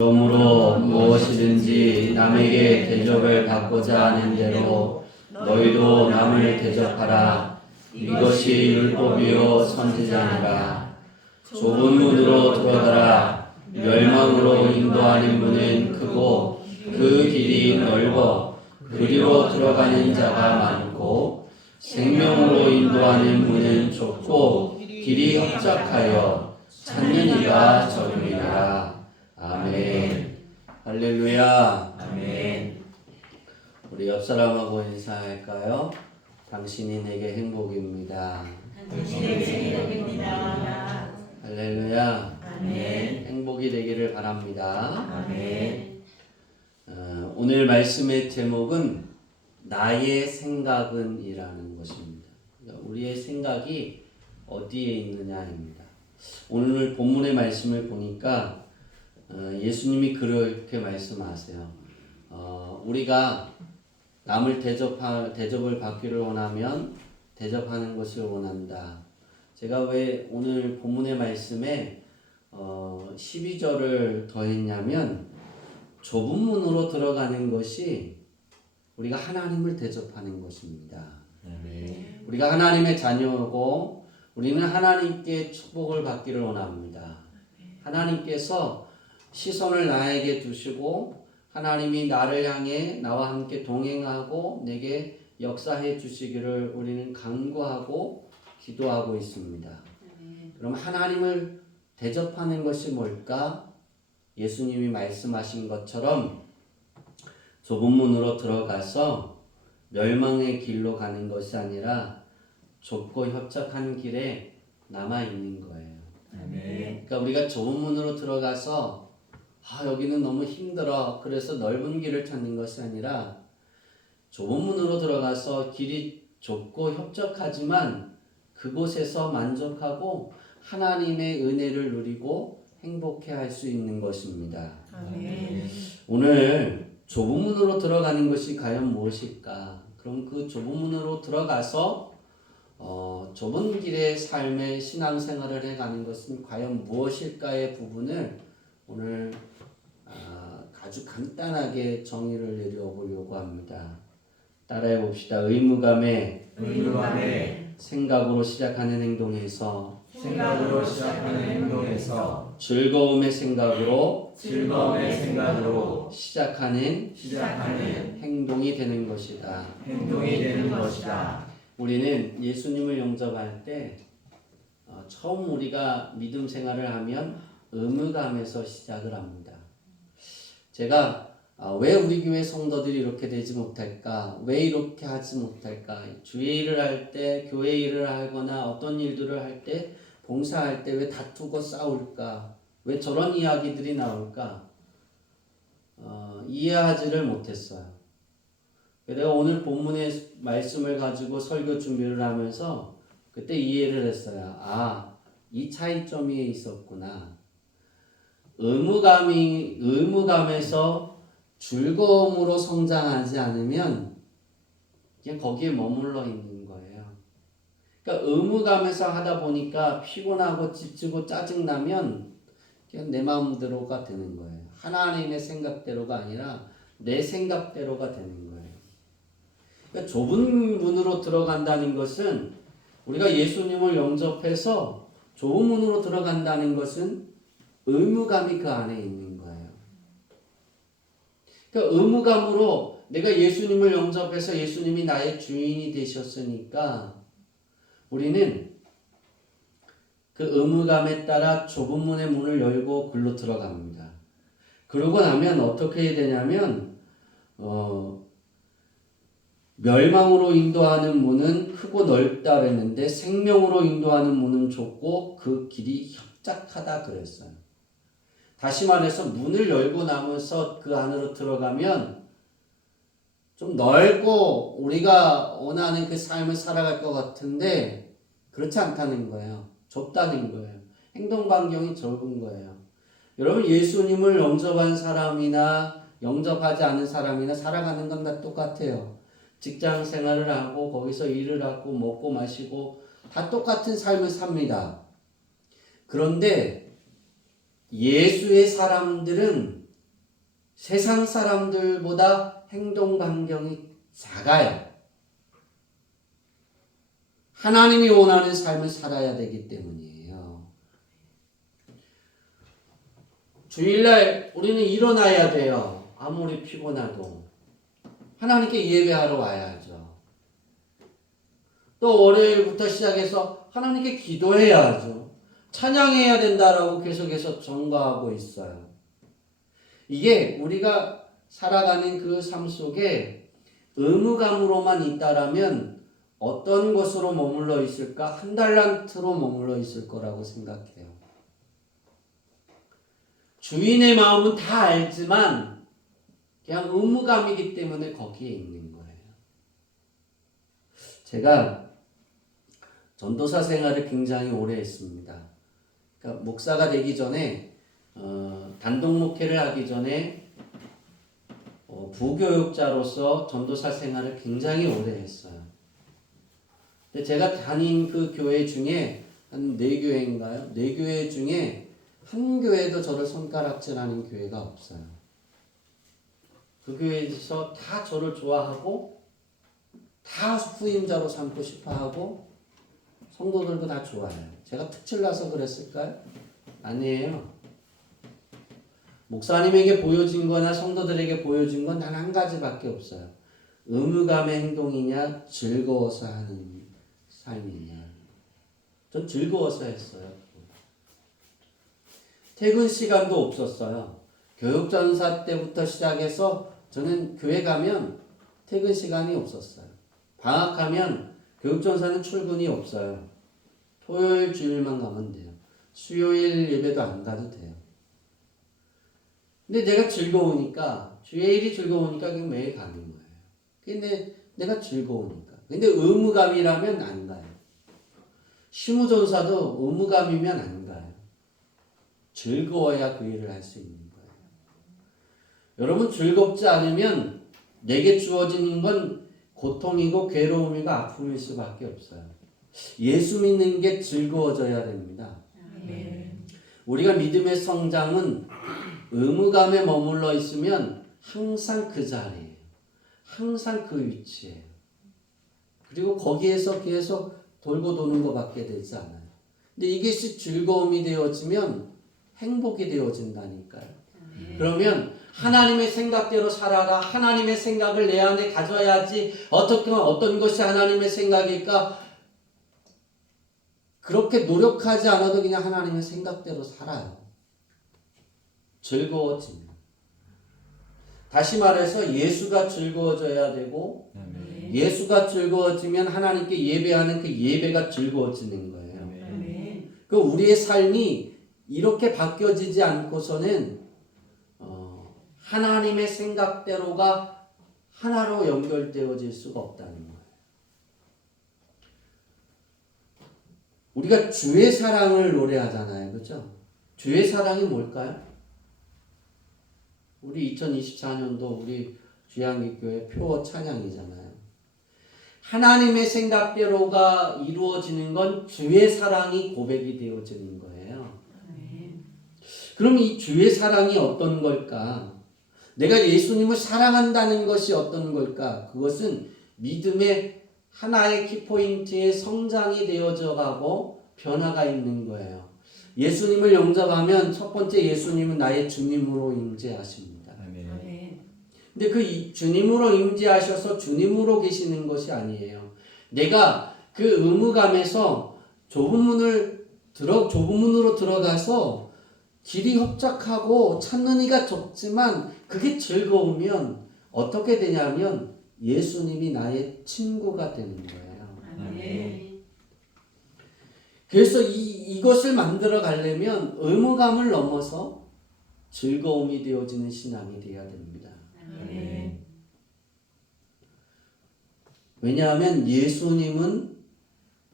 그러므로 무엇이든지 남에게 대접을 받고자 하는 대로 너희도 남을 대접하라. 이것이 율법이요 선지자니라. 좁은 문으로 들어가라. 멸망으로 인도하는 문은 크고 그 길이 넓어 그리로 들어가는 자가 많고 생명으로 인도하는 문은 좁고 길이 협착하여 찾는 이가 적음이라. 아멘. 할렐루야. 아멘. 우리 옆 사람하고 인사할까요? 당신이 내게 행복입니다. 당신의 생일입니다. 할렐루야. 아멘. 행복이 되기를 바랍니다. 아멘. 오늘 말씀의 제목은 나의 생각은 이라는 것입니다. 우리의 생각이 어디에 있느냐입니다. 오늘 본문의 말씀을 보니까 예수님이 그렇게 말씀하세요. 우리가 남을 대접을 받기를 원하면 대접하는 것을 원한다. 제가 왜 오늘 본문의 말씀에 12절을 더했냐면 좁은 문으로 들어가는 것이 우리가 하나님을 대접하는 것입니다. 아멘. 우리가 하나님의 자녀고 우리는 하나님께 축복을 받기를 원합니다. 하나님께서 시선을 나에게 두시고 하나님이 나를 향해 나와 함께 동행하고 내게 역사해 주시기를 우리는 간구하고 기도하고 있습니다. 그럼 하나님을 대접하는 것이 뭘까? 예수님이 말씀하신 것처럼 좁은 문으로 들어가서 멸망의 길로 가는 것이 아니라 좁고 협착하는 길에 남아 있는 거예요. 아멘. 그러니까 우리가 좁은 문으로 들어가서 여기는 너무 힘들어. 그래서 넓은 길을 찾는 것이 아니라 좁은 문으로 들어가서 길이 좁고 협착하지만 그곳에서 만족하고 하나님의 은혜를 누리고 행복해 할 수 있는 것입니다. 아멘. 오늘 좁은 문으로 들어가는 것이 과연 무엇일까? 그럼 그 좁은 문으로 들어가서 좁은 길의 삶의 신앙생활을 해가는 것은 과연 무엇일까의 부분을 오늘 아주 간단하게 정의를 내려보려고 합니다. 따라해 봅시다. 의무감에 생각으로 시작하는 행동에서 즐거움의 생각으로 시작하는 행동이 되는 것이다. 우리는 예수님을 영접할 때 처음 우리가 믿음 생활을 하면 의무감에서 시작을 합니다. 제가 왜 우리 교회 성도들이 이렇게 되지 못할까? 왜 이렇게 하지 못할까? 주의 일을 할 때, 교회 일을 하거나 어떤 일들을 할 때, 봉사할 때 왜 다투고 싸울까? 왜 저런 이야기들이 나올까? 이해하지를 못했어요. 내가 오늘 본문의 말씀을 가지고 설교 준비를 하면서 그때 이해를 했어요. 이 차이점이 있었구나. 의무감에서 즐거움으로 성장하지 않으면 그냥 거기에 머물러 있는 거예요. 그러니까 의무감에서 하다 보니까 피곤하고 지치고 짜증나면 그냥 내 마음대로가 되는 거예요. 하나님의 생각대로가 아니라 내 생각대로가 되는 거예요. 그러니까 좁은 문으로 들어간다는 것은 우리가 예수님을 영접해서 좁은 문으로 들어간다는 것은 의무감이 그 안에 있는 거예요. 그러니까 의무감으로 내가 예수님을 영접해서 예수님이 나의 주인이 되셨으니까 우리는 그 의무감에 따라 좁은 문의 문을 열고 글로 들어갑니다. 그러고 나면 어떻게 해야 되냐면 멸망으로 인도하는 문은 크고 넓다 그랬는데 생명으로 인도하는 문은 좁고 그 길이 협착하다 그랬어요. 다시 말해서 문을 열고 나면서 그 안으로 들어가면 좀 넓고 우리가 원하는 그 삶을 살아갈 것 같은데 그렇지 않다는 거예요. 좁다는 거예요. 행동 반경이 좁은 거예요. 여러분 예수님을 영접한 사람이나 영접하지 않은 사람이나 살아가는 건 다 똑같아요. 직장 생활을 하고 거기서 일을 하고 먹고 마시고 다 똑같은 삶을 삽니다. 그런데 예수의 사람들은 세상 사람들보다 행동 반경이 작아요. 하나님이 원하는 삶을 살아야 되기 때문이에요. 주일날 우리는 일어나야 돼요. 아무리 피곤해도. 하나님께 예배하러 와야죠. 또 월요일부터 시작해서 하나님께 기도해야죠. 찬양해야 된다라고 계속해서 전가하고 있어요. 이게 우리가 살아가는 그 삶 속에 의무감으로만 있다라면 어떤 곳으로 머물러 있을까? 한 달란트로 머물러 있을 거라고 생각해요. 주인의 마음은 다 알지만 그냥 의무감이기 때문에 거기에 있는 거예요. 제가 전도사 생활을 굉장히 오래 했습니다. 그러니까 목사가 되기 전에 단독 목회를 하기 전에 부교육자로서 전도사 생활을 굉장히 오래 했어요. 근데 제가 다닌 그 교회 중에 한 4교회인가요? 4교회 중에 한 교회도 저를 손가락질하는 교회가 없어요. 그 교회에서 다 저를 좋아하고 다 후임자로 삼고 싶어하고 성도들도 다 좋아해요. 제가 특출나서 그랬을까요? 아니에요. 목사님에게 보여진 거나 성도들에게 보여진 건 단 한 가지밖에 없어요. 의무감의 행동이냐 즐거워서 하는 삶이냐. 전 즐거워서 했어요. 퇴근 시간도 없었어요. 교육전사 때부터 시작해서 저는 교회 가면 퇴근 시간이 없었어요. 방학하면 교육전사는 출근이 없어요. 토요일 주일만 가면 돼요. 수요일 예배도 안 가도 돼요. 근데 내가 즐거우니까 주일이 즐거우니까 그냥 매일 가는 거예요. 근데 내가 즐거우니까. 근데 의무감이라면 안 가요. 시무전사도 의무감이면 안 가요. 즐거워야 그 일을 할 수 있는 거예요. 여러분 즐겁지 않으면 내게 주어지는 건 고통이고 괴로움이고 아픔일 수밖에 없어요. 예수 믿는 게 즐거워져야 됩니다. 우리가 믿음의 성장은 의무감에 머물러 있으면 항상 그 자리예요. 항상 그 위치예요. 그리고 거기에서 계속 돌고 도는 것밖에 되지 않아요. 근데 이것이 즐거움이 되어지면 행복이 되어진다니까요. 그러면 하나님의 생각대로 살아라. 하나님의 생각을 내 안에 가져야지. 어떤 것이 하나님의 생각일까? 그렇게 노력하지 않아도 그냥 하나님의 생각대로 살아요. 즐거워지면. 다시 말해서 예수가 즐거워져야 되고 예수가 즐거워지면 하나님께 예배하는 그 예배가 즐거워지는 거예요. 그 우리의 삶이 이렇게 바뀌어지지 않고서는 하나님의 생각대로가 하나로 연결되어질 수가 없다는 거예요. 우리가 주의 사랑을 노래하잖아요. 그렇죠? 주의 사랑이 뭘까요? 우리 2024년도 우리 주양기교회 표 찬양이잖아요. 하나님의 생각대로가 이루어지는 건 주의 사랑이 고백이 되어지는 거예요. 그럼 이 주의 사랑이 어떤 걸까? 내가 예수님을 사랑한다는 것이 어떤 걸까? 그것은 믿음의 하나의 키포인트의 성장이 되어져 가고 변화가 있는 거예요. 예수님을 영접하면 첫 번째 예수님은 나의 주님으로 임재하십니다. 근데 그 주님으로 임재하셔서 주님으로 계시는 것이 아니에요. 내가 그 의무감에서 좁은 문으로 들어가서 길이 협착하고 찾는 이가 좁지만 그게 즐거우면 어떻게 되냐면 예수님이 나의 친구가 되는 거예요. 그래서 이것을 만들어 가려면 의무감을 넘어서 즐거움이 되어지는 신앙이 되어야 됩니다. 왜냐하면 예수님은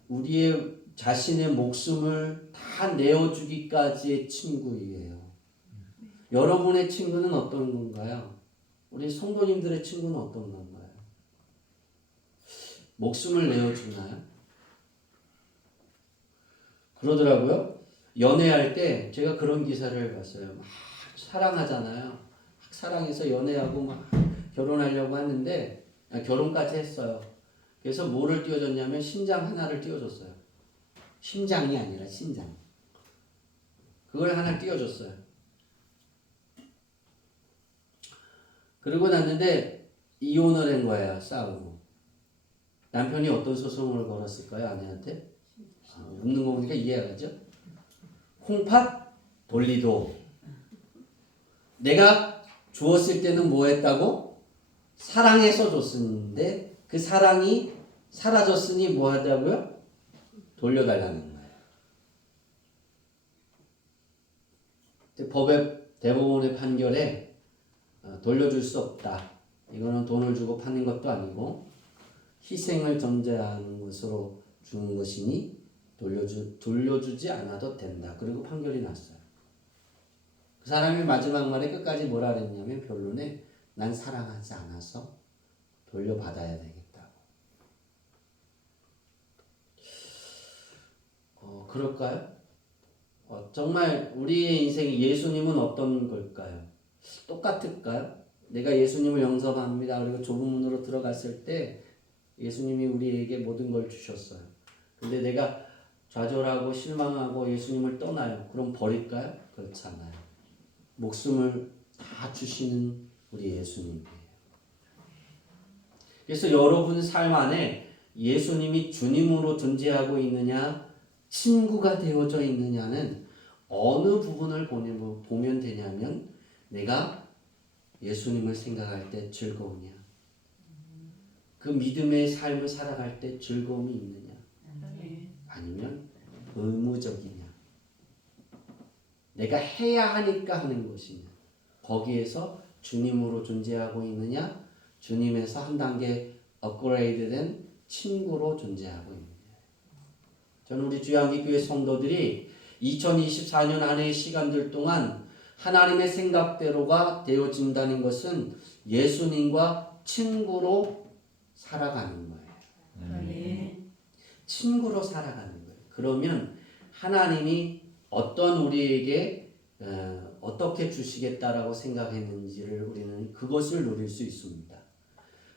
우리의 자신의 목숨을 다 내어주기까지의 친구이에요. 여러분의 친구는 어떤 건가요? 우리 성도님들의 친구는 어떤 건가요? 목숨을 내어주나요? 그러더라고요. 연애할 때 제가 그런 기사를 봤어요. 막 사랑하잖아요. 막 사랑해서 연애하고 막 결혼하려고 하는데 결혼까지 했어요. 그래서 뭐를 띄워줬냐면 심장 하나를 띄워줬어요. 심장이 아니라 신장. 그걸 하나 띄워줬어요. 그러고 났는데 이혼을 한 거예요. 싸우고. 남편이 어떤 소송을 걸었을까요? 아내한테? 웃는 거 보니까 이해하죠? 콩팥 돌리도. 내가 주었을 때는 뭐 했다고? 사랑해서 줬었는데 그 사랑이 사라졌으니 뭐 하자고요? 돌려달라는 거예요. 법의 대법원의 판결에 돌려줄 수 없다. 이거는 돈을 주고 파는 것도 아니고 희생을 전제하는 것으로 주는 것이니 돌려주지 않아도 된다. 그리고 판결이 났어요. 그 사람이 마지막 말에 끝까지 뭐라 그랬냐면 변론에 난 사랑하지 않아서 돌려받아야 되겠다고. 그럴까요? 정말 우리의 인생이 예수님은 어떤 걸까요? 똑같을까요? 내가 예수님을 영접합니다. 그리고 좁은 문으로 들어갔을 때 예수님이 우리에게 모든 걸 주셨어요. 근데 내가 좌절하고 실망하고 예수님을 떠나요. 그럼 버릴까요? 그렇지 않아요. 목숨을 다 주시는 우리 예수님이에요. 그래서 여러분 삶 안에 예수님이 주님으로 존재하고 있느냐, 친구가 되어져 있느냐는 어느 부분을 보면 되냐면 내가 예수님을 생각할 때 즐거우냐, 그 믿음의 삶을 살아갈 때 즐거움이 있느냐, 아니면 의무적이냐, 내가 해야 하니까 하는 것이냐, 거기에서 주님으로 존재하고 있느냐, 주님에서 한 단계 업그레이드된 친구로 존재하고 있느냐. 저는 우리 주양기교회 성도들이 2024년 안의 시간들 동안 하나님의 생각대로가 되어진다는 것은 예수님과 친구로 살아가는 거예요. 친구로 살아가는 거예요. 그러면 하나님이 어떤 우리에게 어떻게 주시겠다라고 생각했는지를 우리는 그것을 누릴 수 있습니다.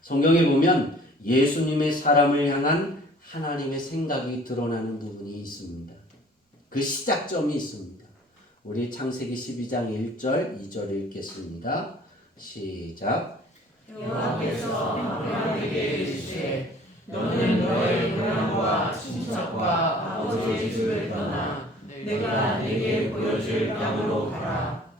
성경에 보면 예수님의 사람을 향한 하나님의 생각이 드러나는 부분이 있습니다. 그 시작점이 있습니다. 우리 창세기 12장 1절, 2절 읽겠습니다. 시작. 여호와께서 아브라함에게 이르시되 너는 너의 고향과 친척과 아버지의 집을 떠나 내가 네게 보여줄 땅으로 가라.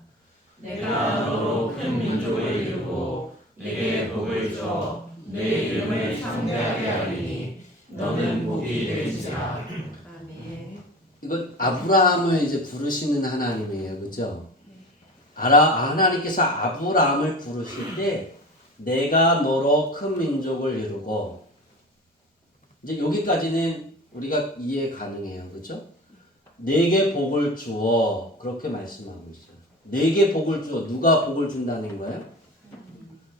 내가 너로 큰 민족을 이루고 네게 복을 줘 내 이름을 창대하게 하리니 너는 복이 될지라. 이건 아브라함을 이제 부르시는 하나님이에요. 그죠? 하나님께서 아브라함을 부르실 때 내가 너로 큰 민족을 이루고, 이제 여기까지는 우리가 이해 가능해요. 그죠? 내게 복을 주어, 그렇게 말씀하고 있어요. 내게 복을 주어. 누가 복을 준다는 거예요?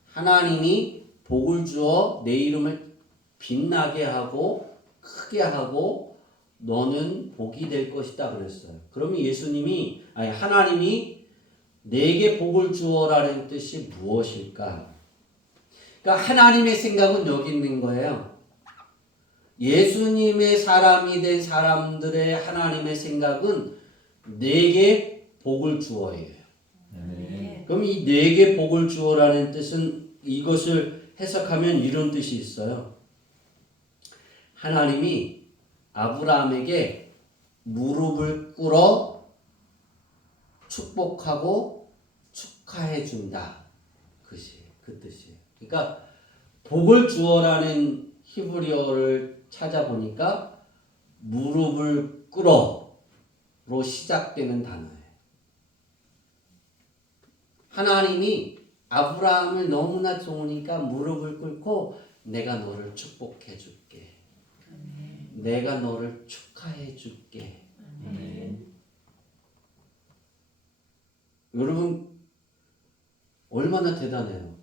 하나님이 복을 주어 내 이름을 빛나게 하고 크게 하고 너는 복이 될 것이다 그랬어요. 그러면 하나님이 내게 복을 주어라는 뜻이 무엇일까? 그러니까 하나님의 생각은 여기 있는 거예요. 예수님의 사람이 된 사람들의 하나님의 생각은 내게 복을 주어예요. 그럼 이 내게 복을 주어라는 뜻은 이것을 해석하면 이런 뜻이 있어요. 하나님이 아브라함에게 무릎을 꿇어 축복하고 축하해 준다. 그 뜻이에요. 그러니까 복을 주어라는 히브리어를 찾아보니까 무릎을 꿇어로 시작되는 단어예요. 하나님이 아브라함을 너무나 좋으니까 무릎을 꿇고 내가 너를 축복해 줄게. 내가 너를 축하해 줄게. 여러분 얼마나 대단해요.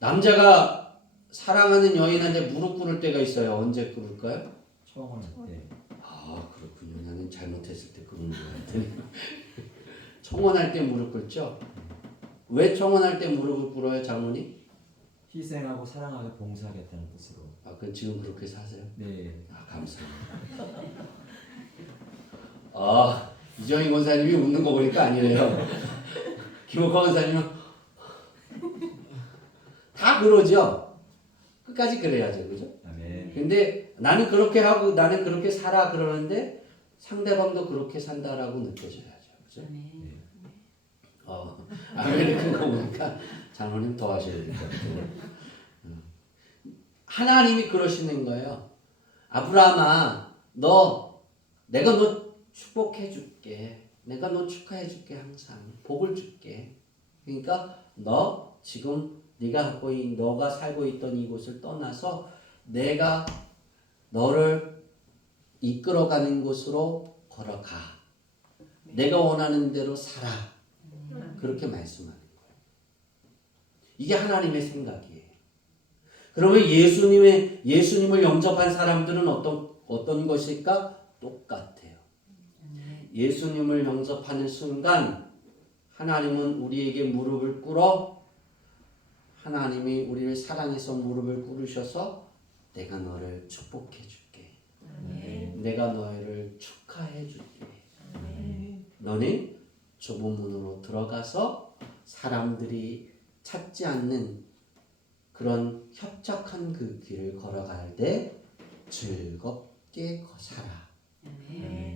남자가 사랑하는 여인한테 무릎 꿇을 때가 있어요. 언제 꿇을까요? 처음 때. 그렇군요. 나는 잘못했을 때 꿇는 것 같더니 청혼할 때 무릎 꿇죠. 왜 청혼할 때 무릎을 꿇어요, 장모님? 희생하고 사랑하게 봉사하겠다는 뜻으로. 아, 그 지금 그렇게 사세요? 네. 아, 감사합니다. 아, 이정희 권사님이 웃는 거 보니까 아니래요. 김옥화 권사님은 다 그러죠. 끝까지 그래야죠, 그죠? 아멘. 근데 나는 그렇게 하고 나는 그렇게 살아 그러는데 상대방도 그렇게 산다라고 느껴져야죠, 그죠? 아멘이 큰 거 보니까 장로님 더 하셔야 될 것 같아요. 하나님이 그러시는 거예요. 아브라함아, 내가 너 축복해 줄게. 내가 너 축하해 줄게. 항상 복을 줄게. 그러니까 너 지금 너가 살고 있던 이곳을 떠나서 내가 너를 이끌어가는 곳으로 걸어가. 내가 원하는 대로 살아. 그렇게 말씀하는 거예요. 이게 하나님의 생각이에요. 그러면 예수님을 영접한 사람들은 어떤 것일까? 똑같아요. 예수님을 영접하는 순간 하나님은 우리에게 무릎을 꿇어 하나님이 우리를 사랑해서 무릎을 꿇으셔서 내가 너를 축복해 줄게. 내가 너를 축하해 줄게. 너는 좁은 문으로 들어가서 사람들이 찾지 않는 그런 협착한 그 길을 걸어갈 때 즐겁게 살아.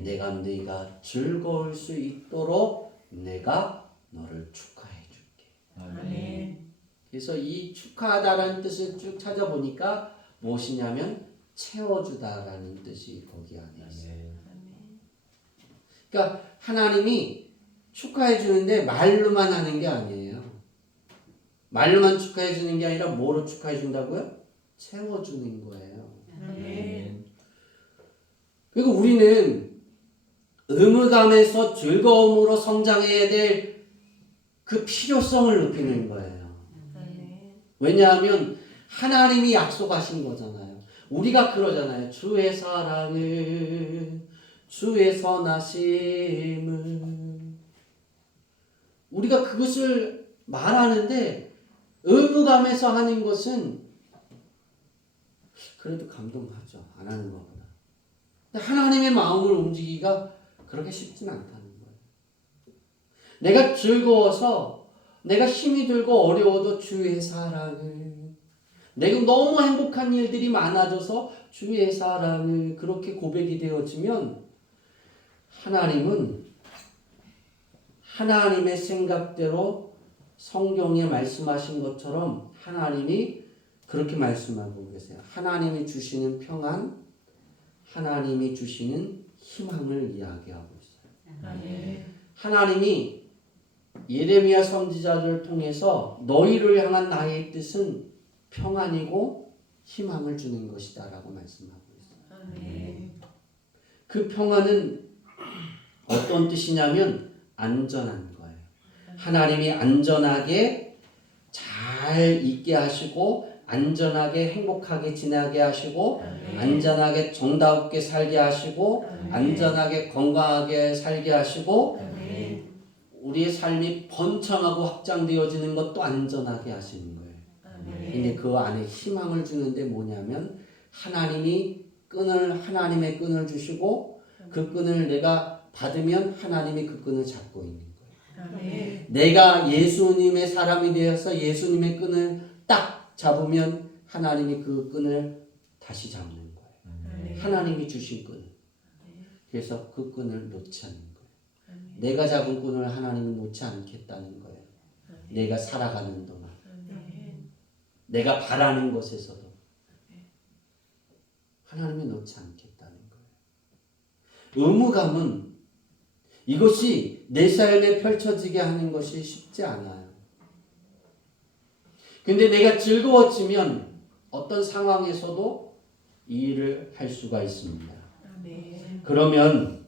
네가 즐거울 수 있도록 내가 너를 축하해 줄게. 아멘. 그래서 이 축하하다라는 뜻을 쭉 찾아보니까 무엇이냐면 채워주다라는 뜻이 거기 안에 있어요. 그러니까 하나님이 축하해 주는데 말로만 하는 게 아니에요. 말로만 축하해 주는 게 아니라 뭐로 축하해 준다고요? 채워주는 거예요. 아멘. 그리고 우리는 의무감에서 즐거움으로 성장해야 될 그 필요성을 느끼는 거예요. 왜냐하면 하나님이 약속하신 거잖아요. 우리가 그러잖아요. 주의 사랑을, 주의 선하심을. 우리가 그것을 말하는데 의무감에서 하는 것은 그래도 감동하죠. 안 하는 것보다. 근데 하나님의 마음을 움직이기가 그렇게 쉽진 않다는 거예요. 내가 즐거워서 내가 힘이 들고 어려워도 주의 사랑을, 내가 너무 행복한 일들이 많아져서 주의 사랑을 그렇게 고백이 되어지면 하나님은 하나님의 생각대로 성경에 말씀하신 것처럼 하나님이 그렇게 말씀하고 계세요. 하나님이 주시는 평안, 하나님이 주시는 희망을 이야기하고 있어요. 하나님이 예레미야 선지자를 통해서 너희를 향한 나의 뜻은 평안이고 희망을 주는 것이다 라고 말씀하고 있어요. 그 평안은 어떤 뜻이냐면 안전한 거예요. 하나님이 안전하게 잘 있게 하시고 안전하게 행복하게 지나게 하시고 안전하게 정답게 살게 하시고 안전하게 건강하게 살게 하시고 우리의 삶이 번창하고 확장되어지는 것도 안전하게 하시는 거예요. 근데 그 안에 희망을 주는데 뭐냐면 하나님의 끈을 주시고 그 끈을 내가 받으면 하나님이 그 끈을 잡고 있는 거예요. 내가 예수님의 사람이 되어서 예수님의 끈을 딱 잡으면 하나님이 그 끈을 다시 잡는 거예요. 하나님이 주신 끈. 그래서 그 끈을 놓지 않는 거예요. 내가 잡은 끈을 하나님이 놓지 않겠다는 거예요. 내가 살아가는 동안. 내가 바라는 것에서도 하나님이 놓지 않겠다는 거예요. 의무감은 이것이 내 삶에 펼쳐지게 하는 것이 쉽지 않아요. 근데 내가 즐거워지면 어떤 상황에서도 이 일을 할 수가 있습니다. 그러면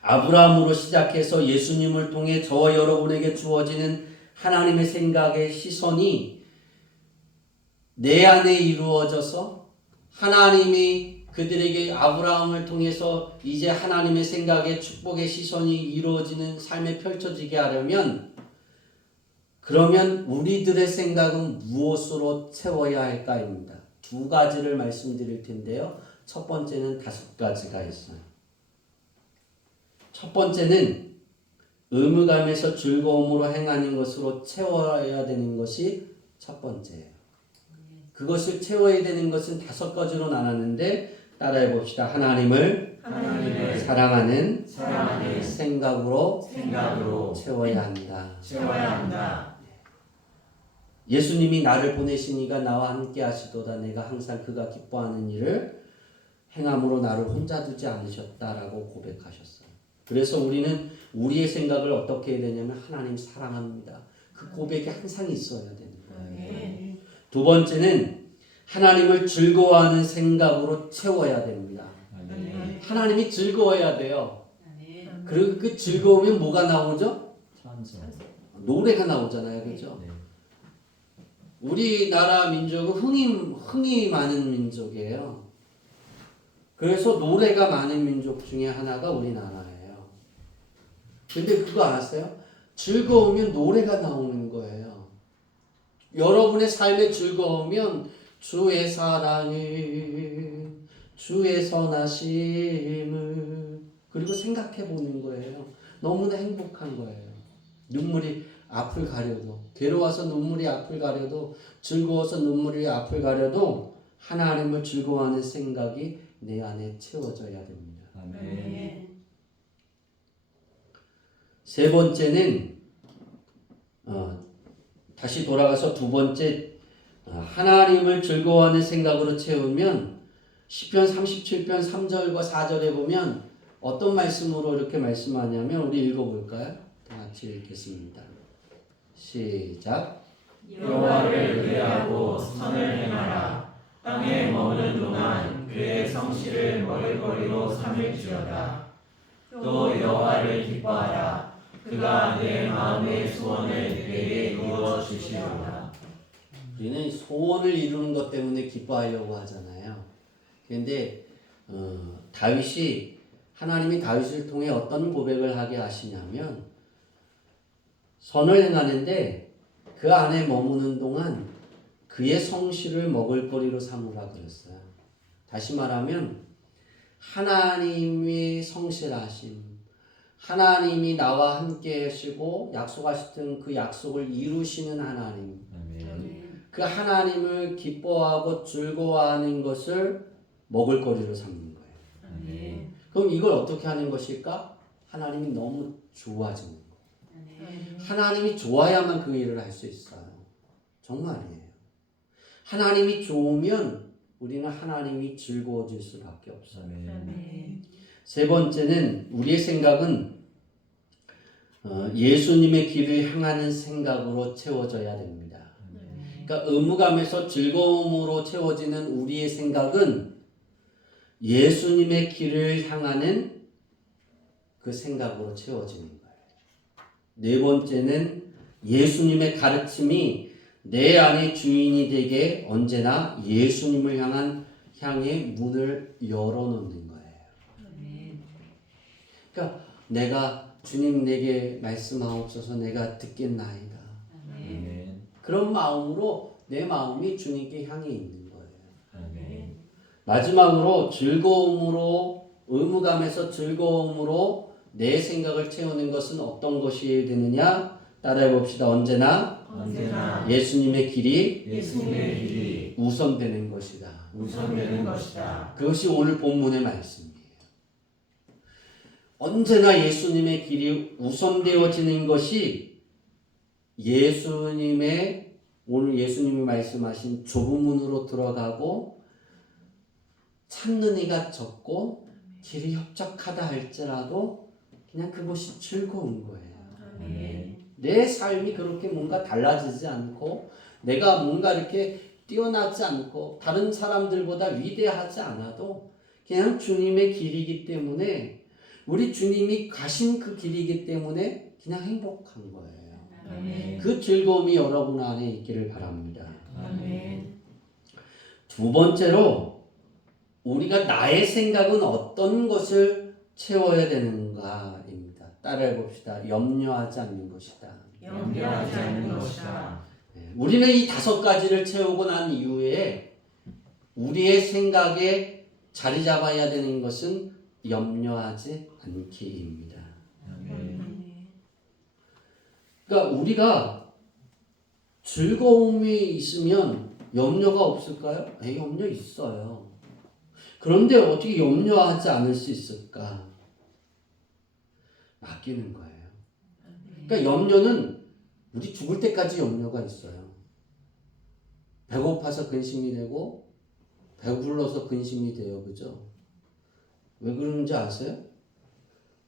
아브라함으로 시작해서 예수님을 통해 저와 여러분에게 주어지는 하나님의 생각의 시선이 내 안에 이루어져서 하나님이 그들에게 아브라함을 통해서 이제 하나님의 생각의 축복의 시선이 이루어지는 삶에 펼쳐지게 하려면 그러면 우리들의 생각은 무엇으로 채워야 할까입니다. 두 가지를 말씀드릴 텐데요. 첫 번째는 5가지가 있어요. 첫 번째는 의무감에서 즐거움으로 행하는 것으로 채워야 되는 것이 첫 번째예요. 그것을 채워야 되는 것은 5가지로 나눴는데 따라해 봅시다. 하나님을 사랑하는 생각으로 채워야 한다. 예수님이 나를 보내시니가 나와 함께 하시도다. 내가 항상 그가 기뻐하는 일을 행함으로 나를 혼자 두지 않으셨다라고 고백하셨어요. 그래서 우리는 우리의 생각을 어떻게 해야 되냐면 하나님 사랑합니다. 그 고백이 항상 있어야 되는 거예요. 두 번째는 하나님을 즐거워하는 생각으로 채워야 됩니다. 하나님이 즐거워야 돼요. 그리고 그 즐거우면 뭐가 나오죠? 찬송. 노래가 나오잖아요. 그죠? 네. 우리나라 민족은 흥이 많은 민족이에요. 그래서 노래가 많은 민족 중에 하나가 우리나라예요. 근데 그거 아세요? 즐거우면 노래가 나오는 거예요. 여러분의 삶에 즐거우면 주의 사랑을, 주의 선하심을 그리고 생각해 보는 거예요. 너무나 행복한 거예요. 눈물이 앞을 가려도, 괴로워서 눈물이 앞을 가려도, 즐거워서 눈물이 앞을 가려도 하나님을 즐거워하는 생각이 내 안에 채워져야 됩니다. 아멘. 세 번째는 다시 돌아가서 두 번째 하나님을 즐거워하는 생각으로 채우면 시편 37편 3절과 4절에 보면 어떤 말씀으로 이렇게 말씀하냐면 우리 읽어볼까요? 다 같이 읽겠습니다. 시작. 여호와를 의뢰하고 선을 행하라. 땅에 머무는 동안 그의 성실을 먹을거리로 삼을지어다. 또 여호와를 기뻐하라. 그가 내 마음의 소원을 내게 이루어 주시리라. 우리는 소원을 이루는 것 때문에 기뻐하려고 하잖아요. 그런데 하나님이 다윗을 통해 어떤 고백을 하게 하시냐면 선을 행하는데 그 안에 머무는 동안 그의 성실을 먹을거리로 삼으라 그랬어요. 다시 말하면 하나님의 성실하심, 하나님이 나와 함께 하시고 약속하셨던 그 약속을 이루시는 하나님, 아멘. 그 하나님을 기뻐하고 즐거워하는 것을 먹을거리로 삼는 거예요. 아멘. 그럼 이걸 어떻게 하는 것일까? 하나님이 너무 좋아지는 거예요. 하나님이 좋아야만 그 일을 할 수 있어요. 정말이에요. 하나님이 좋으면 우리는 하나님이 즐거워질 수밖에 없어요. 아멘. 세 번째는 우리의 생각은 예수님의 길을 향하는 생각으로 채워져야 됩니다. 그러니까 의무감에서 즐거움으로 채워지는 우리의 생각은 예수님의 길을 향하는 그 생각으로 채워지는 거예요. 네 번째는 예수님의 가르침이 내 안의 주인이 되게 언제나 예수님을 향해 문을 열어놓는 거예요. 그러니까 내가 주님 내게 말씀하옵소서 내가 듣겠나이다. 아멘. 그런 마음으로 내 마음이 주님께 향해 있는 거예요. 아멘. 마지막으로 즐거움으로 의무감에서 즐거움으로 내 생각을 채우는 것은 어떤 것이 되느냐? 따라해 봅시다. 언제나 예수님의 길이 우선되는 것이다. 우선되는 것이다. 그것이 오늘 본문의 말씀이에요. 언제나 예수님의 길이 우선되어지는 것이 오늘 예수님이 말씀하신 좁은 문으로 들어가고 찾는 이가 적고 길이 협착하다 할지라도 그냥 그것이 즐거운 거예요. 아멘. 내 삶이 그렇게 뭔가 달라지지 않고 내가 뭔가 이렇게 뛰어나지 않고 다른 사람들보다 위대하지 않아도 그냥 주님의 길이기 때문에 우리 주님이 가신 그 길이기 때문에 그냥 행복한 거예요. 아멘. 그 즐거움이 여러분 안에 있기를 바랍니다. 아멘. 두 번째로 우리가 나의 생각은 어떤 것을 채워야 되는가입니다. 따라해 봅시다. 염려하지 않는 것이다. 염려하지 않는 것이다. 우리는 이 5가지를 채우고 난 이후에 우리의 생각에 자리 잡아야 되는 것은 염려하지 않기입니다. 아멘. 그러니까 우리가 즐거움이 있으면 염려가 없을까요? 염려 있어요. 그런데 어떻게 염려하지 않을 수 있을까? 맡기는 거예요. 그러니까 염려는 우리 죽을 때까지 염려가 있어요. 배고파서 근심이 되고 배불러서 근심이 돼요. 그죠? 왜 그러는지 아세요?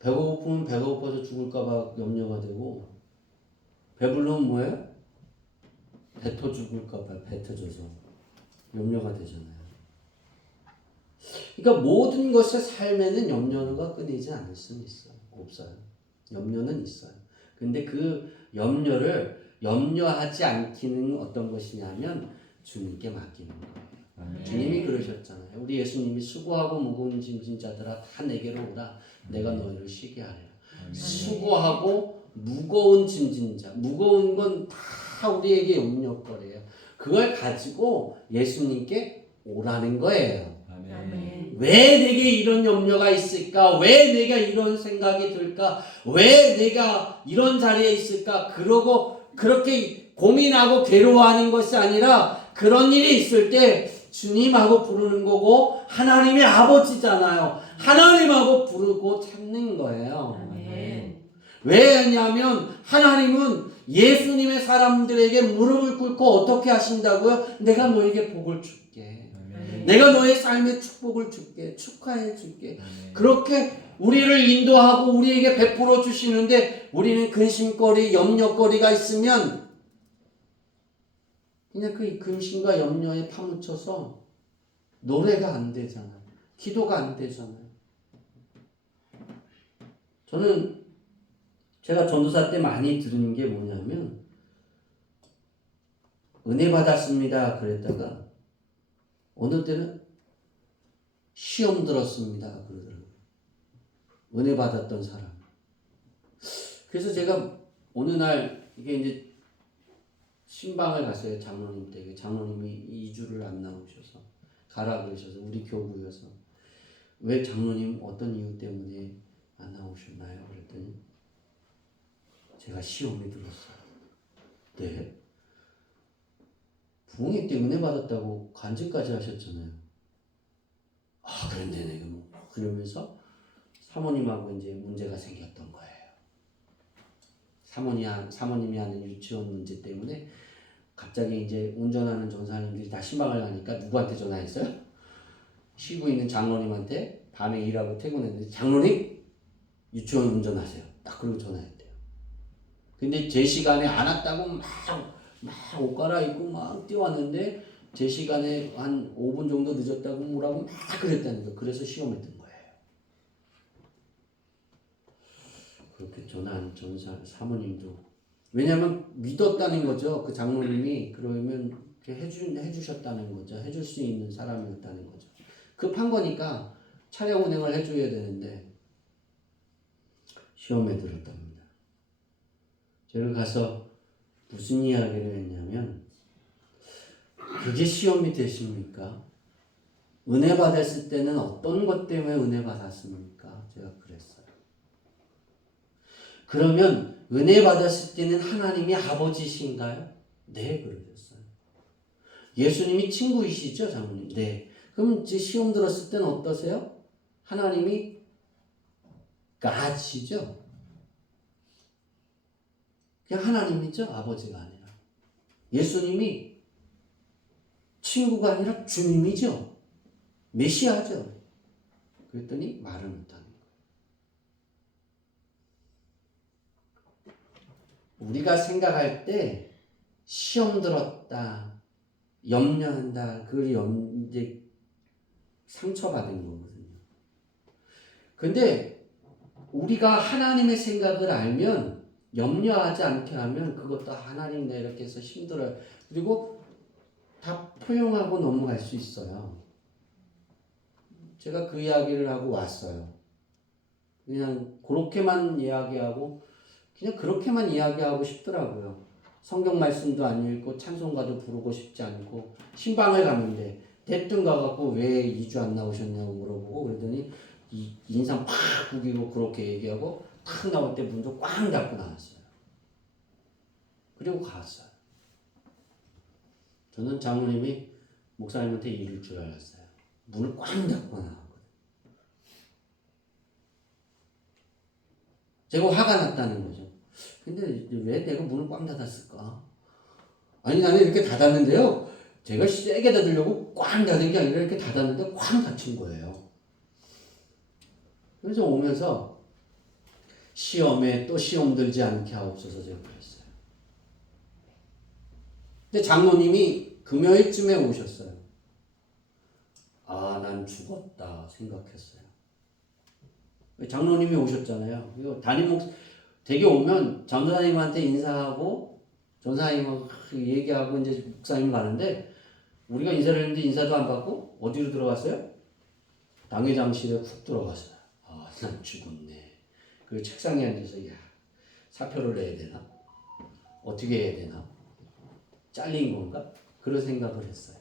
배가 고프면 배가 고파서 죽을까 봐 염려가 되고 배불르면 뭐예요? 뱉어 죽을까 봐 뱉어져서 염려가 되잖아요. 그러니까 모든 것의 삶에는 염려가 끊이지 않을 수는 있어요. 없어요. 염려는 있어요. 근데 그 염려를 염려하지 않기는 어떤 것이냐면 주님께 맡기는 거예요. 아멘. 주님이 그러셨잖아요. 우리 예수님이 수고하고 무거운 짐진 자들아 다 내게로 오라. 내가 너희를 쉬게 하리라. 수고하고 무거운 짐진 자. 무거운 건 다 우리에게 염려거리예요. 그걸 가지고 예수님께 오라는 거예요. 아멘. 왜 내게 이런 염려가 있을까? 왜 내가 이런 생각이 들까? 왜 내가 이런 자리에 있을까? 그러고 그렇게 고민하고 괴로워하는 것이 아니라 그런 일이 있을 때 주님하고 부르는 거고 하나님의 아버지잖아요. 하나님하고 부르고 찾는 거예요. 아멘. 왜냐하면 하나님은 예수님의 사람들에게 무릎을 꿇고 어떻게 하신다고요? 내가 너에게 복을 줄게. 아멘. 내가 너의 삶에 축복을 줄게. 축하해 줄게. 아멘. 그렇게 우리를 인도하고 우리에게 베풀어 주시는데 우리는 근심거리, 염려거리가 있으면 그냥 그 근심과 염려에 파묻혀서 노래가 안 되잖아요. 기도가 안 되잖아요. 저는 제가 전도사 때 많이 들은 게 뭐냐면 은혜 받았습니다 그랬다가 어느 때는 시험 들었습니다 그러더라고요. 은혜 받았던 사람. 그래서 제가 어느 날 이게 이제 신방을 갔어요. 장로님 댁에. 장로님이 2주를 안 나오셔서 가라 그러셔서 우리 교구여서 왜 장로님 어떤 이유 때문에 안 나오셨나요? 그랬더니 제가 시험에 들었어요. 네? 부흥회 때 은혜 받았다고 간증까지 하셨잖아요. 아, 그런데 내가 뭐 그러면서 사모님하고 이제 문제가 생겼던 거예요. 사모님이 하는 유치원 문제 때문에 갑자기 이제 운전하는 전사님들이 다 신방을 가니까 누구한테 전화했어요? 쉬고 있는 장로님한테 밤에 일하고 퇴근했는데 장로님 유치원 운전하세요. 딱 그러고 전화했대요. 근데 제 시간에 안 왔다고 막 옷 갈아입고 막 뛰어왔는데 제 시간에 한 5분 정도 늦었다고 뭐라고 막 그랬다는 거예요. 그래서 시험에 든 거예요. 그렇게 전화한 사모님도 왜냐하면 믿었다는 거죠. 그 장로님이 그러면 해주셨다는 거죠. 해줄 수 있는 사람이었다는 거죠. 급한 거니까 차량 운행을 해줘야 되는데 시험에 들었답니다. 제가 가서 무슨 이야기를 했냐면 그게 시험이 되십니까? 은혜 받았을 때는 어떤 것 때문에 은혜 받았습니까? 제가 그랬어요. 그러면 은혜 받았을 때는 하나님이 아버지신가요? 네, 그러셨어요. 예수님이 친구이시죠, 장모님? 네. 그럼 이제 시험 들었을 때는 어떠세요? 하나님이 God이죠? 그냥 하나님이죠, 아버지가 아니라. 예수님이 친구가 아니라 주님이죠. 메시아죠. 그랬더니 말을 못하는 거예요. 우리가 생각할 때 시험 들었다, 염려한다, 그걸 이제 상처받은 거거든요. 근데 우리가 하나님의 생각을 알면 염려하지 않게 하면 그것도 하나님 내 이렇게 해서 힘들어요. 그리고 다 포용하고 넘어갈 수 있어요. 제가 그 이야기를 하고 왔어요. 그냥 그렇게만 이야기하고 그냥 그렇게만 이야기하고 싶더라고요. 성경 말씀도 안 읽고 찬송가도 부르고 싶지 않고 신방을 갔는데 대뜸 가갖고 왜 2주 안 나오셨냐고 물어보고 그러더니 인상 팍 구기고 그렇게 얘기하고 탁 나올 때 문도 꽝 닫고 나왔어요. 그리고 갔어요. 저는 장로님이 목사님한테 이럴 줄 알았어요. 문을 꽝 닫고 나왔거든요. 제가 화가 났다는 거죠. 근데 왜 내가 문을 꽝 닫았을까? 아니 나는 이렇게 닫았는데요. 제가 세게 닫으려고 꽝 닫은 게 아니라 이렇게 닫았는데 꽝 닫힌 거예요. 그래서 오면서 시험에 또 시험 들지 않게 하옵소서 제가 그랬어요. 근데 장로님이 금요일쯤에 오셨어요. 아, 난 죽었다 생각했어요. 장로님이 오셨잖아요. 이거 대개 오면 전사님한테 인사하고 전사님하고 얘기하고 이제 목사님 가는데 우리가 인사를 했는데 인사도 안 받고 어디로 들어갔어요? 당회장실에 훅 들어갔어요. 아, 난 죽었네. 그 책상에 앉아서 야, 사표를 내야 되나? 어떻게 해야 되나? 잘린 건가? 그런 생각을 했어요.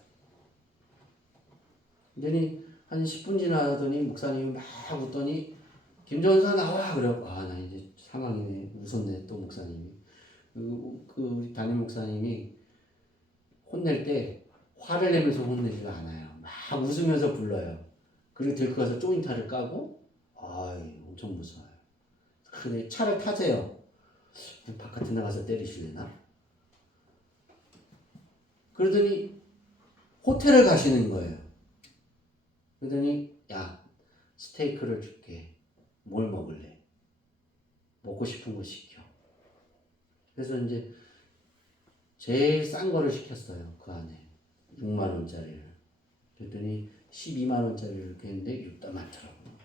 근데 한 10분 지나더니 목사님이 막 웃더니 김전사 나와 그래고 아, 나 이제 상황이네. 웃었네 또 목사님이. 우리 담임 목사님이 혼낼 때 화를 내면서 혼내지가 않아요. 막 웃으면서 불러요. 그리고 들고 가서 조인타를 까고 아이 엄청 무서워요. 근데 차를 타세요. 바깥에 나가서 때리실래나? 그러더니 호텔을 가시는 거예요. 그러더니 야 스테이크를 줄게. 뭘 먹을래? 먹고 싶은 거 시켜. 그래서 이제 제일 싼 거를 시켰어요. 그 안에 6만 원짜리를. 그랬더니 12만 원짜리를 이렇게 했는데 6도 많더라고요.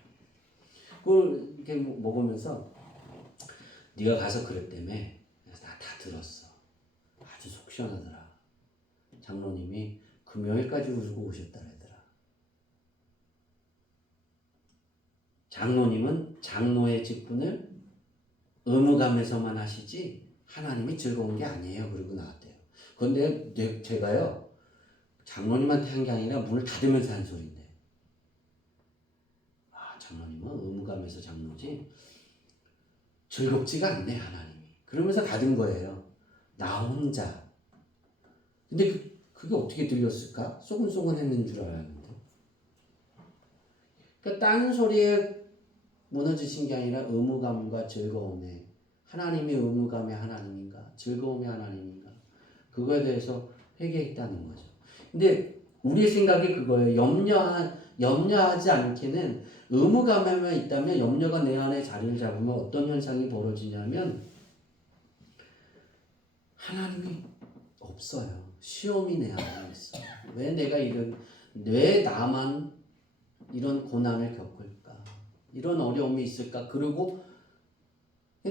그걸 이렇게 먹으면서 네가 가서 그랬다며. 그래서 나 다 들었어. 아주 속 시원하더라. 장로님이 금요일까지 울고 오셨다 그러더라. 장로님은 장로의 직분을 의무감에서만 하시지 하나님이 즐거운 게 아니에요. 그러고 나왔대요. 그런데 제가요 장로님한테 한 게 아니라 문을 닫으면서 한 소리인데 아 장로님은 의무감에서 장로지 즐겁지가 않네 하나님이. 그러면서 닫은 거예요. 나 혼자. 근데 그게 어떻게 들렸을까? 소근소근 했는 줄 알았는데. 그러니까 딴 소리에 무너지신 게 아니라 의무감과 즐거움에 하나님이 의무감의 하나님인가 즐거움의 하나님인가 그거에 대해서 회개했다는 거죠. 근데 우리의 생각이 그거예요. 염려하지 않기는 의무감에만 있다면 염려가 내 안에 자리를 잡으면 어떤 현상이 벌어지냐면 하나님이 없어요. 시험이 내 안에 있어. 왜 나만 이런 고난을 겪을까? 이런 어려움이 있을까? 그리고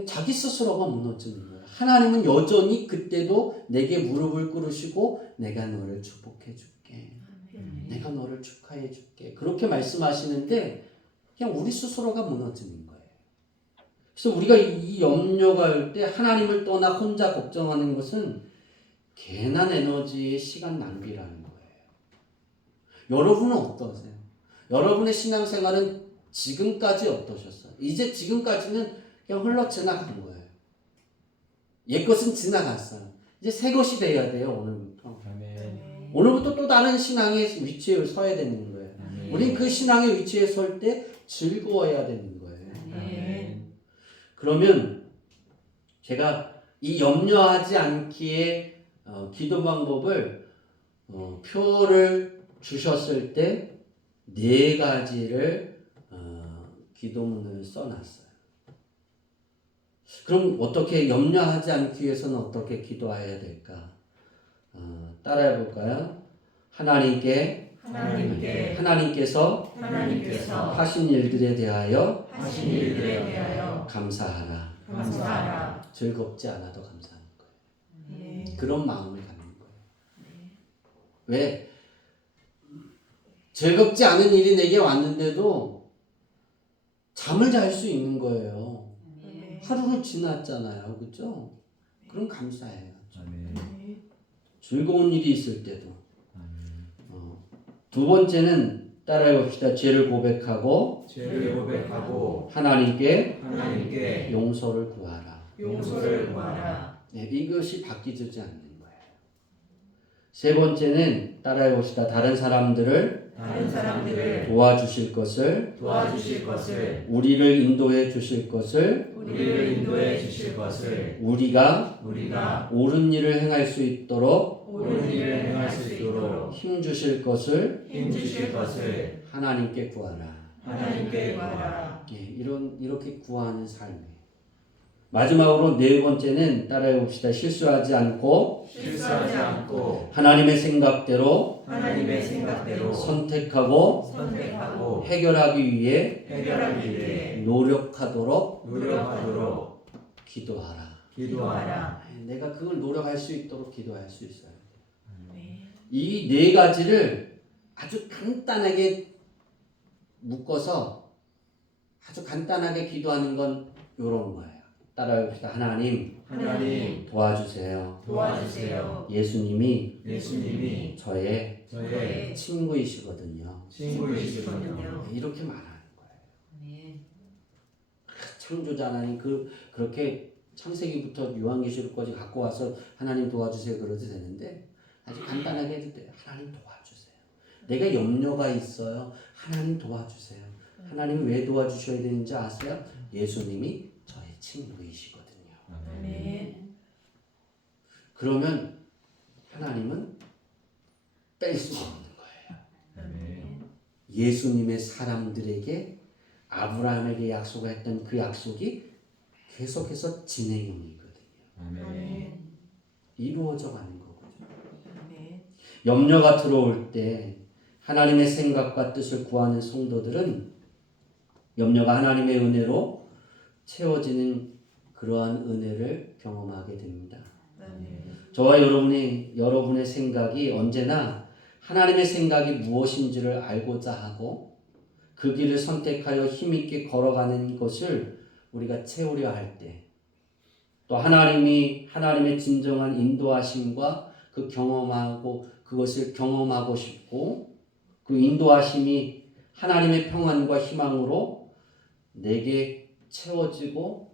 자기 스스로가 무너지는 거예요. 하나님은 여전히 그때도 내게 무릎을 꿇으시고 내가 너를 축복해 줄게. 내가 너를 축하해 줄게. 그렇게 말씀하시는데 그냥 우리 스스로가 무너지는 거예요. 그래서 우리가 이 염려가 올 때 하나님을 떠나 혼자 걱정하는 것은 괜한 에너지의 시간 낭비라는 거예요. 여러분은 어떠세요? 여러분의 신앙생활은 지금까지 어떠셨어요? 이제 지금까지는 그냥 흘러 지나간 거예요. 옛 것은 지나갔어요. 이제 새 것이 돼야 돼요. 오늘부터. 아멘. 오늘부터 또 다른 신앙의 위치에 서야 되는 거예요. 아멘. 우린 그 신앙의 위치에 설 때 즐거워야 되는 거예요. 아멘. 그러면 제가 이 염려하지 않기에 기도 방법을 표를 주셨을 때 4가지를 기도문을 써놨어요. 그럼 어떻게 염려하지 않기 위해서는 어떻게 기도해야 될까? 따라해 볼까요? 하나님께서 하신 일들에 대하여 감사하라. 즐겁지 않아도 감사하는 거예요. 그런 마음을 갖는 거예요. 왜? 즐겁지 않은 일이 내게 왔는데도 잠을 잘 수 있는 거예요. 하루를 지났잖아요. 그죠? 그럼 감사해요. 아멘. 즐거운 일이 있을 때도. 아멘. 두 번째는 따라해 봅시다. 죄를 고백하고 죄를 고백하고 하나님께 하나님께 용서를 구하라. 용서를 구하라. 네, 이것이 바뀌지 않는 거예요. 세 번째는 따라해 봅시다. 다른 사람들을 다른 사람들을 도와주실 것을 도와주실 것을 우리를 인도해 주실 것을 우리를 인도해 주실 것을 우리가 우리가 옳은 일을 행할 수 있도록 옳은 일을 행할 수 있도록 힘 주실 것을 힘 주실 것을 하나님께 구하라. 하나님께 구하라. 예, 이렇게 구하는 삶이에요. 마지막으로 네 번째는 따라해 봅시다. 실수하지 않고 실수하지 않고 하나님의 생각대로 하나님의 생각대로 선택하고 선택하고 해결하기 위해 해결하기 위해 노력하도록 노력하도록 기도하라. 기도하라. 내가 그걸 노력할 수 있도록 기도할 수 있어요. 네. 이 네 가지를 아주 간단하게 묶어서 아주 간단하게 기도하는 건 이런 거예요. 따라해 봅시다. 하나님 하나님 도와주세요. 도와주세요. 예수님이 예수님이 저의 저의 친구이시거든요. 친구이시거든요. 이렇게 말하는 거예요. 아멘. 창조자 하나님 그렇게 창세기부터 요한계시록까지 갖고 와서 하나님 도와주세요 그러도 되는데 아주 간단하게 해도 돼요. 하나님 도와주세요. 내가 염려가 있어요. 하나님 도와주세요. 하나님이 왜 도와주셔야 되는지 아세요? 예수님이 저의 친구이시거든요. 아멘. 그러면 하나님은 뺄 수가 없는 거예요. 아멘. 예수님의 사람들에게 아브라함에게 약속했던 그 약속이 계속해서 진행형이거든요. 아멘. 이루어져 가는 거거든요. 아멘. 염려가 들어올 때 하나님의 생각과 뜻을 구하는 성도들은 염려가 하나님의 은혜로 채워지는 그러한 은혜를 경험하게 됩니다. 아멘. 저와 여러분의 생각이 언제나 하나님의 생각이 무엇인지를 알고자 하고 그 길을 선택하여 힘있게 걸어가는 것을 우리가 채우려 할 때, 또 하나님의 진정한 인도하심과 그것을 경험하고 싶고 그 인도하심이 하나님의 평안과 희망으로 내게 채워지고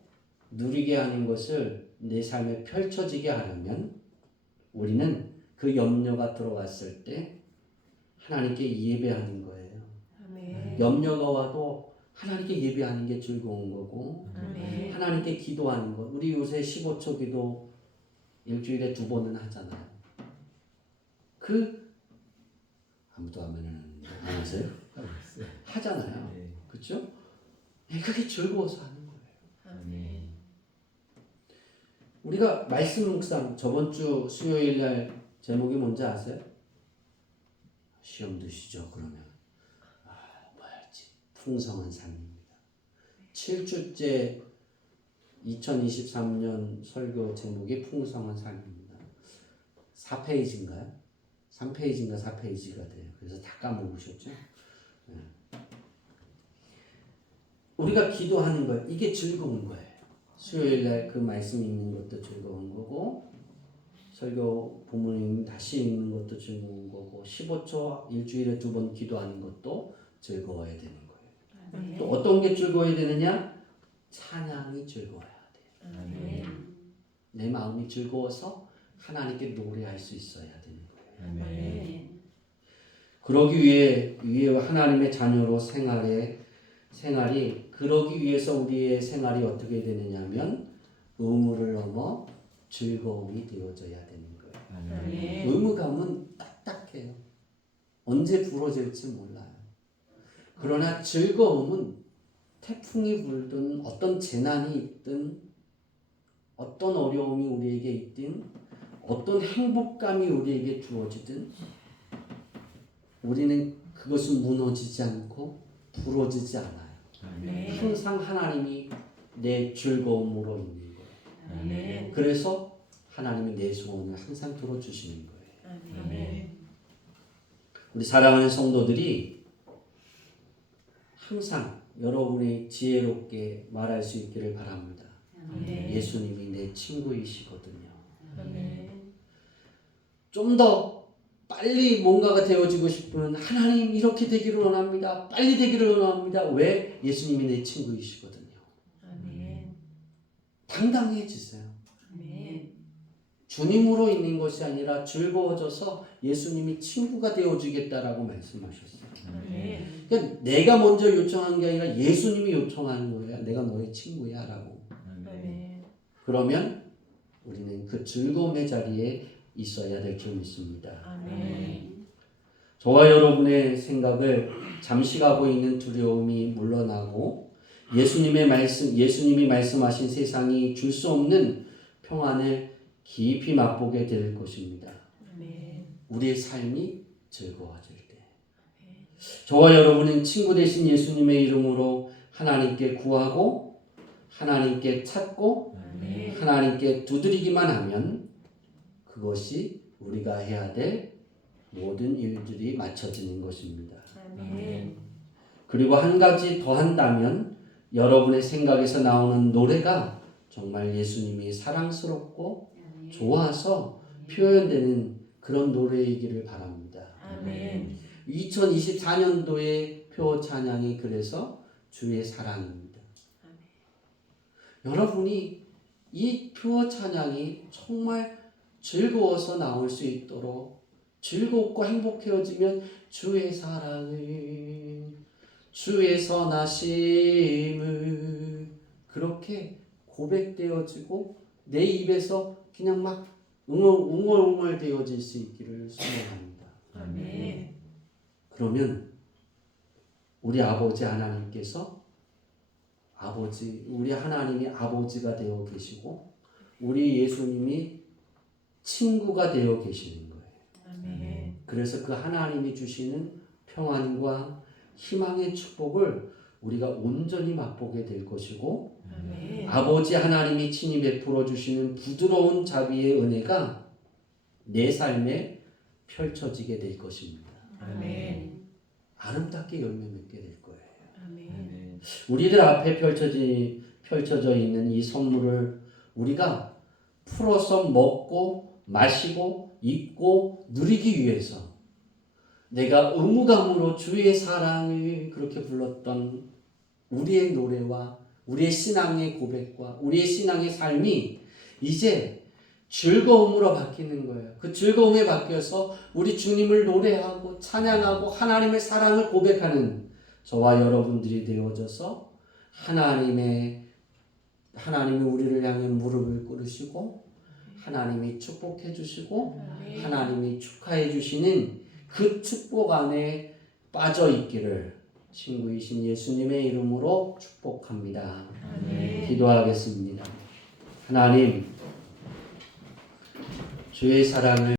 누리게 하는 것을 내 삶에 펼쳐지게 하려면 우리는 그 염려가 들어왔을 때 하나님께 예배하는 거예요. 아멘. 염려가 와도 하나님께 예배하는 게 즐거운 거고 아멘. 하나님께 기도하는 것. 우리 요새 15초 기도 일주일에 2번은 하잖아요. 아무도 안 하세요? 하잖아요. 네. 그렇죠? 그게 즐거워서 하는 거예요. 아멘. 우리가 말씀 묵상 저번 주 수요일 날 제목이 뭔지 아세요? 시험 드시죠 그러면 뭐였지? 풍성한 삶입니다. 7주째 2023년 설교 제목이 풍성한 삶입니다. 4페이지인가요? 3페이지인가 4페이지가 돼요. 그래서 다 까먹으셨죠? 네. 우리가 기도하는 거예요. 이게 즐거운 거예요. 수요일 날 그 말씀 읽는 것도 즐거운 거고 설교 본문 다시 읽는 것도 즐거운 거고 15초 일주일에 2번 기도하는 것도 즐거워야 되는 거예요. 아멘. 또 어떤 게 즐거워야 되느냐? 찬양이 즐거워야 돼요. 아멘. 내 마음이 즐거워서 하나님께 노래할 수 있어야 되는 거예요. 아멘. 그러기 위해 하나님의 자녀로 생활이 그러기 위해서 우리의 생활이 어떻게 되느냐면 의무를 넘어 즐거움이 되어져야 되는 거예요. 아멘. 의무감은 딱딱해요. 언제 부러질지 몰라요. 그러나 즐거움은 태풍이 불든 어떤 재난이 있든 어떤 어려움이 우리에게 있든 어떤 행복감이 우리에게 주어지든 우리는 그것은 무너지지 않고 부러지지 않아요. 아멘. 항상 하나님이 내 즐거움으로 있는 거예요. 아멘. 그래서 하나님이 내 소원을 항상 들어주시는 거예요. 아멘. 우리 사랑하는 성도들이 항상 여러분이 지혜롭게 말할 수 있기를 바랍니다. 아멘. 예수님이 내 친구이시거든요. 아멘. 좀 더 빨리 뭔가가 되어지고 싶은 하나님 이렇게 되기를 원합니다. 빨리 되기를 원합니다. 왜? 예수님이 내 친구이시거든요. 아멘. 당당해지세요. 아멘. 주님으로 있는 것이 아니라 즐거워져서 예수님이 친구가 되어주겠다라고 말씀하셨어요. 아멘. 그러니까 내가 먼저 요청한 게 아니라 예수님이 요청하는 거예요. 내가 너의 친구야 라고. 아멘. 그러면 우리는 그 즐거움의 자리에 있어야 될 줄 믿습니다. 아멘. 저와 여러분의 생각을 잠시 가고 있는 두려움이 물러나고 예수님이 말씀하신 세상이 줄 수 없는 평안을 깊이 맛보게 될 것입니다. 아멘. 우리의 삶이 즐거워질 때. 저와 여러분은 친구 되신 예수님의 이름으로 하나님께 구하고 하나님께 찾고 아멘. 하나님께 두드리기만 하면 그것이 우리가 해야 될 모든 일들이 맞춰지는 것입니다. 아멘. 그리고 한 가지 더 한다면 여러분의 생각에서 나오는 노래가 정말 예수님이 사랑스럽고 좋아서 표현되는 그런 노래이기를 바랍니다. 아멘. 2024년도의 표 찬양이 그래서 주의 사랑입니다. 여러분이 이 표 찬양이 정말 즐거워서 나올 수 있도록 즐겁고 행복해지면 주의 사랑을 주의 선하심을 그렇게 고백되어지고 내 입에서 그냥 막 웅얼웅얼 되어질 수 있기를 소원합니다. 아멘. 그러면 우리 아버지 하나님께서 우리 하나님이 아버지가 되어 계시고 우리 예수님이 친구가 되어 계시는 거예요. 아멘. 그래서 그 하나님이 주시는 평안과 희망의 축복을 우리가 온전히 맛보게 될 것이고 아멘. 아버지 하나님이 친히 베풀어 주시는 부드러운 자비의 은혜가 내 삶에 펼쳐지게 될 것입니다. 아멘. 아름답게 열매 맺게 될 거예요. 아멘. 우리들 앞에 펼쳐져 있는 이 선물을 우리가 풀어서 먹고 마시고 입고 누리기 위해서 내가 의무감으로 주의 사랑을 그렇게 불렀던 우리의 노래와 우리의 신앙의 고백과 우리의 신앙의 삶이 이제 즐거움으로 바뀌는 거예요. 그 즐거움에 바뀌어서 우리 주님을 노래하고 찬양하고 하나님의 사랑을 고백하는 저와 여러분들이 되어져서 하나님이 우리를 향해 무릎을 꿇으시고 하나님이 축복해 주시고 아멘. 하나님이 축하해 주시는 그 축복 안에 빠져 있기를 친구이신 예수님의 이름으로 축복합니다. 아멘. 기도하겠습니다. 하나님, 주의 사랑을